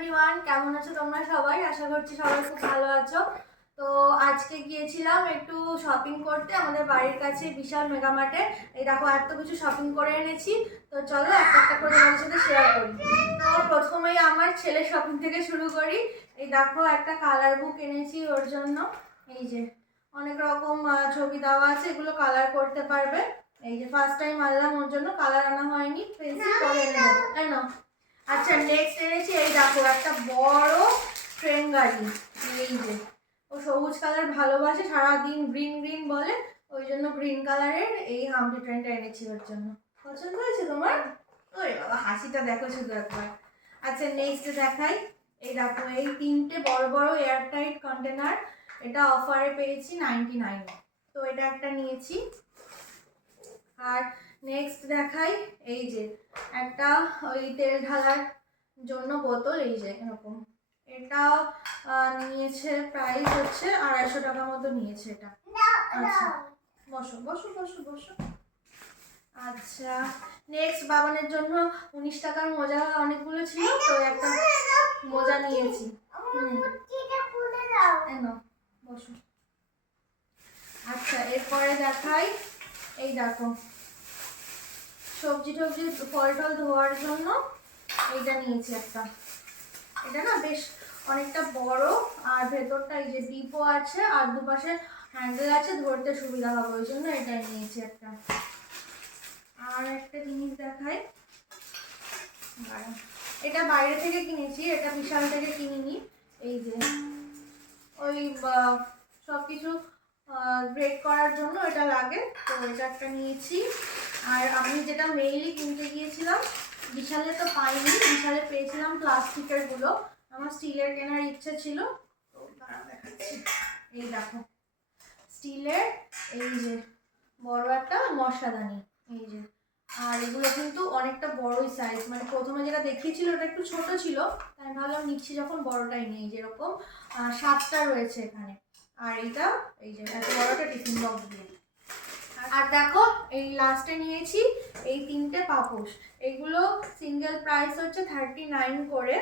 Everyone, কেমন আছো তোমরা সবাই? আশা করছি সবাই খুব ভালো আছো। তো আজকে গিয়েছিলাম একটু শপিং করতে আমাদের বাড়ির কাছে বিশাল মেগা মার্টে। এই দেখো এত কিছু শপিং করে এনেছি। তো চলো একটা একটা করে তোমাদের সাথে শেয়ার করি। তো প্রথমেই আমার ছেলের শপিং থেকে শুরু করি। এই দেখো একটা কালার বুক এনেছি ওর জন্য। এই যে অনেক রকম ছবি দেওয়া আছে, এগুলো কালার করতে পারবে। এই যে ফার্স্ট টাইম আনলাম ওর জন্য, কালার আনা হয়নি, পেন্সিল পরে এনে দেবো, তাই না? আচ্ছা, নেক্সট এনেছি এই দেখো একটা বড় ট্রেন গাড়ি। এই যে ও সবুজ কালার ভালোবাসে, সারাদিন গ্রিন গ্রিন বলে, ওই জন্য গ্রিন কালারের এই হাম্পি ট্রেনটা এনেছি ওর জন্য। পছন্দ হয়েছে তোমার? ওরে বাবা, হাসিটা দেখো শুধু একবার। আচ্ছা, নেক্সট দেখাই। এই দেখো এই তিনটে বড় বড় এয়ারটাইট কন্টেনার, এটা অফারে পেয়েছি 99। তো এটা একটা নিয়েছি। আর নেক্সট দেখাই এই যে একটা ওই তেল ঢালার জন্য বোতল, এই যে এরকম। এটা নিয়েছে, প্রাইস হচ্ছে 250 টাকা মতো নিয়েছে এটা। আচ্ছা, বসো বসো বসো বসো। আচ্ছা, নেক্সট বাবানের জন্য 19 টাকার মোজা অনেকগুলো ছিল, তো একটা মোজা নিয়েছি। বসো। আচ্ছা, এরপরে দেখাই এই দেখো সবজি টবজি ফল টল ধোয়ার জন্য এইটা নিয়েছি একটা। এটা না বেশ অনেকটা বড়, আর ভেতরটা এই যে ডিপও আছে আর দুপাশে হ্যান্ডেল আছে, ধরতে সুবিধা হবে, ওই জন্য এটাই নিয়েছি একটা। আর একটা জিনিস দেখাই, এটা বাইরে থেকে কিনেছি, এটা বিশাল থেকে কিনিনি। এই যে ওই সব কিছু ব্রেক করার জন্য এটা লাগে, তো এটা একটা নিয়েছি। আর আমি যেটা মেইনলি কিনতে গিয়েছিলাম বিশালে, তো পাইনি, বিশালে পেয়েছিলাম প্লাস্টিকের গুলো, আমার স্টিলের কেনার ইচ্ছে ছিল, তো তারা দেখাচ্ছি। এই দেখো স্টিলের এই যে বড় একটা মশলাদানি, এই যে। আর এগুলো কিন্তু অনেকটা বড়ই সাইজ, মানে প্রথমে যেটা দেখিয়েছিল ওটা একটু ছোট ছিল, তাই ভাবলাম নিচ্ছি যখন বড়টাই নেই। যেরকম 7টা রয়েছে এখানে। আর এইটা এই যে এত বড় একটা টিফিন বক্স দিয়ে। আর দেখো এই লাস্টে নিয়েছি এই তিনটে পাপোশ, এগুলো সিঙ্গেল প্রাইস হচ্ছে 39 করে।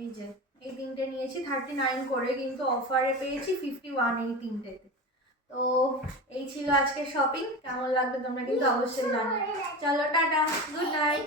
এই যে এই তিনটে নিয়েছি 39 করে, কিন্তু অফারে পেয়েছি 51 এই তিনটেতে। তো এই ছিল আজকে শপিং। কেমন লাগবে তোমরা কিন্তু অবশ্যই জানাবে। চলো টাটা, গুড নাইট।